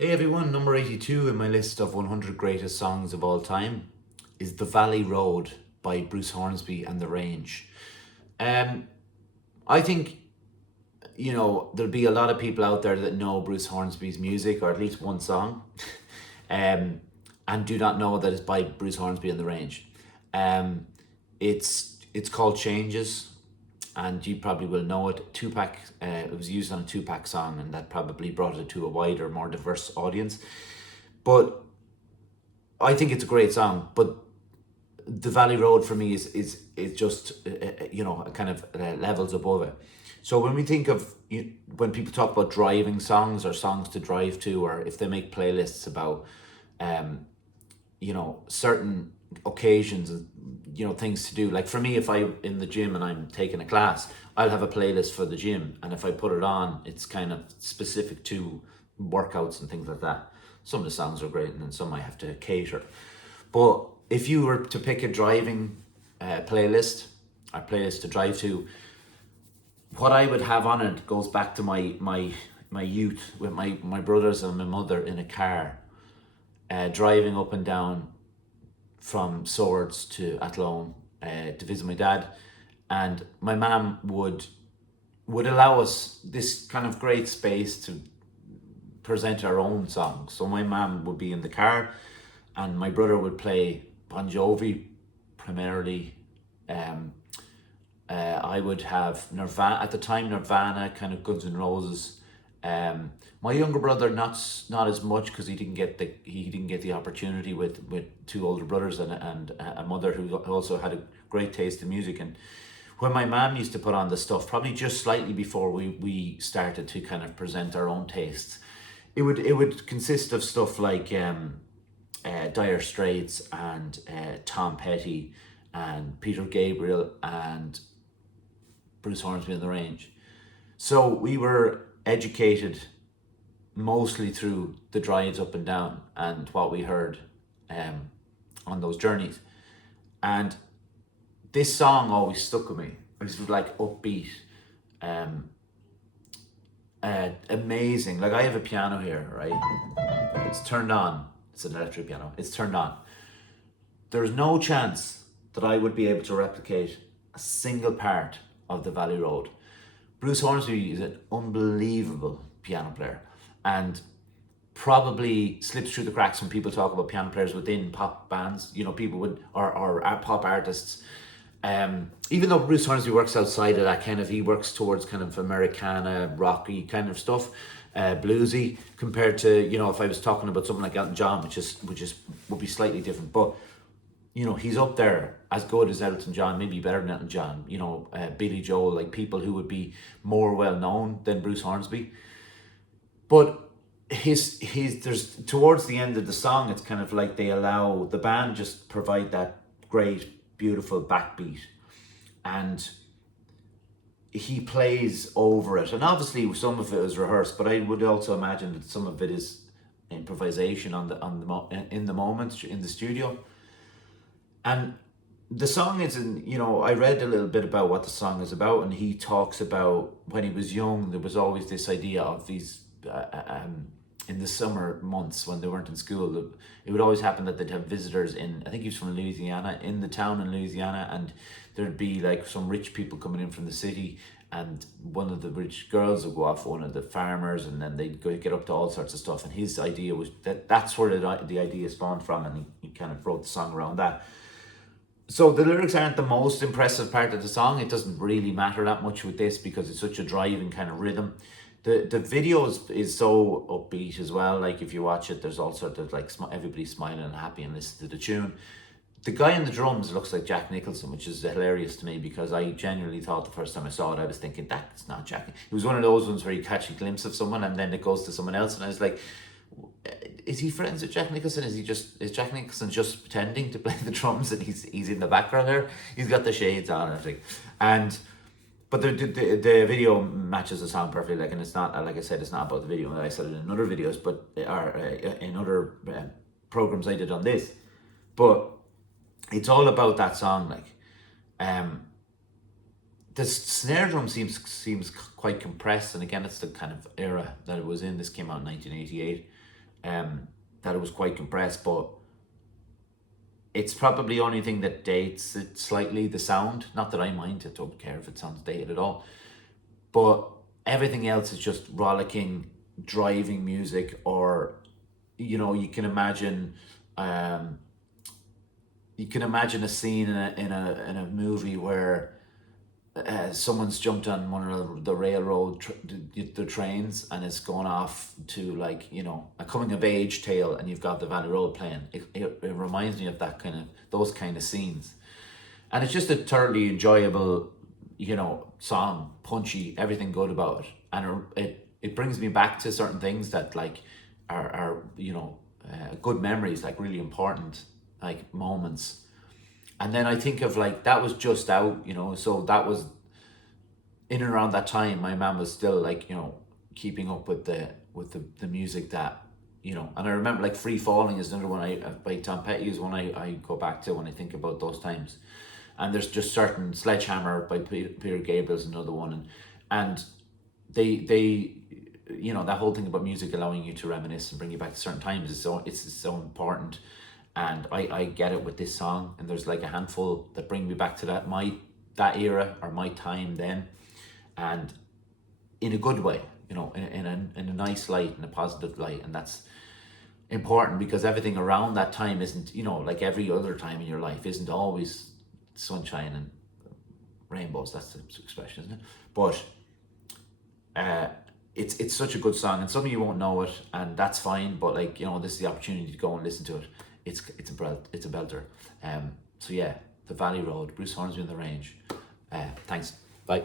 Hey everyone, number 82 in my list of 100 greatest songs of all time is The Valley Road by Bruce Hornsby and The Range. Um, I think, there'll be a lot of people out there that know Bruce Hornsby's music, or at least one song, um, and do not know that it's by Bruce Hornsby and The Range. Um, it's called Changes, and you probably will know it. Tupac, it was used on a Tupac song, and that probably brought it to a wider, more diverse audience. But I think it's a great song. But the Valley Road for me is just kind of levels above it. So when we think of when people talk about driving songs or songs to drive to, or if they make playlists about certain occasions and things to do, like for me, if I'm in the gym and I'm taking a class, I'll have a playlist for the gym, and if I put it on, it's kind of specific to workouts and things like that. Some of the songs are great, and then some I have to cater. But if you were to pick a driving playlist or playlist to drive to, what I would have on it goes back to my youth with my brothers and my mother in a car, driving up and down from Swords to Athlone to visit my dad, and my mum would allow us this kind of great space to present our own songs. So my mum would be in the car, and my brother would play Bon Jovi primarily. I would have Nirvana at the time, Nirvana, kind of Guns N' Roses. My younger brother not as much, because he didn't get the opportunity with two older brothers and a mother who also had a great taste in music. And when my mum used to put on the stuff, probably just slightly before we started to kind of present our own tastes, it would consist of stuff like Dire Straits and Tom Petty and Peter Gabriel and Bruce Hornsby and The Range. So we were educated mostly through the drives up and down and what we heard on those journeys. And this song always stuck with me. It was like upbeat, um, amazing. Like I have a piano here, right? It's turned on. It's an electric piano. It's turned on. There's no chance that I would be able to replicate a single part of the Valley Road. Bruce Hornsby is an unbelievable piano player, and probably slips through the cracks when people talk about piano players within pop bands. People would or pop artists. Even though Bruce Hornsby works outside of that, he works towards kind of Americana, rocky kind of stuff, bluesy, compared to if I was talking about something like Elton John, which would be slightly different. But he's up there as good as Elton John, maybe better than Elton John. Billy Joel, like people who would be more well known than Bruce Hornsby. But there's towards the end of the song, it's kind of like they allow the band just provide that great, beautiful backbeat, and he plays over it. And obviously, some of it is rehearsed, but I would also imagine that some of it is improvisation in the moment in the studio. And the song isn't, I read a little bit about what the song is about, and he talks about when he was young, there was always this idea of these, in the summer months when they weren't in school, it would always happen that they'd have visitors in, I think he was from Louisiana, in the town in Louisiana, and there'd be like some rich people coming in from the city, and one of the rich girls would go off one of the farmers, and then they'd go get up to all sorts of stuff. And his idea was that's where the idea spawned from, and he kind of wrote the song around that. So the lyrics aren't the most impressive part of the song. It doesn't really matter that much with this because it's such a driving kind of rhythm. The video is so upbeat as well. Like if you watch it, there's all sorts of like everybody smiling and happy and listening to the tune. The guy in the drums looks like Jack Nicholson, which is hilarious to me because I genuinely thought the first time I saw it, I was thinking, that's not Jack. It was one of those ones where you catch a glimpse of someone and then it goes to someone else. And I was like, is he friends with Jack Nicholson? Is Jack Nicholson just pretending to play the drums and he's in the background there? He's got the shades on, I think. But the video matches the song perfectly. Like, and it's not, like I said, it's not about the video. I said it in other videos, but in other programs I did on this. But it's all about that song. Like, the snare drum seems quite compressed, and again, it's the kind of era that it was in. This came out in 1988. that it was quite compressed, but it's probably the only thing that dates it slightly, the sound. Not that I mind, I don't care if it sounds dated at all. But everything else is just rollicking, driving music, or you can imagine a scene in a movie where someone's jumped on one of the railroad the trains, and it's going off to, like, a coming of age tale, and you've got the Valley Road playing. It reminds me of those kind of scenes, and it's just a thoroughly enjoyable song, punchy, everything good about it, and it brings me back to certain things that, like, are good memories, like really important, like, moments. And then I think of, like, that was just out, so that was in and around that time. My mom was still, like, keeping up with the music that, and I remember, like, Free Falling is another one by Tom Petty is one I go back to when I think about those times. And there's just certain, Sledgehammer by Peter Gabriel's another one, and they that whole thing about music allowing you to reminisce and bring you back to certain times is so important. And I get it with this song, and there's like a handful that bring me back to that era or my time then, and in a good way, in a nice light, in a positive light. And that's important, because everything around that time isn't, like every other time in your life, isn't always sunshine and rainbows. That's the expression, isn't it? But it's such a good song, and some of you won't know it, and that's fine. But, like, this is the opportunity to go and listen to it. It's a belter. So yeah, the Valley Road, Bruce Hornsby and the Range. Thanks. Bye.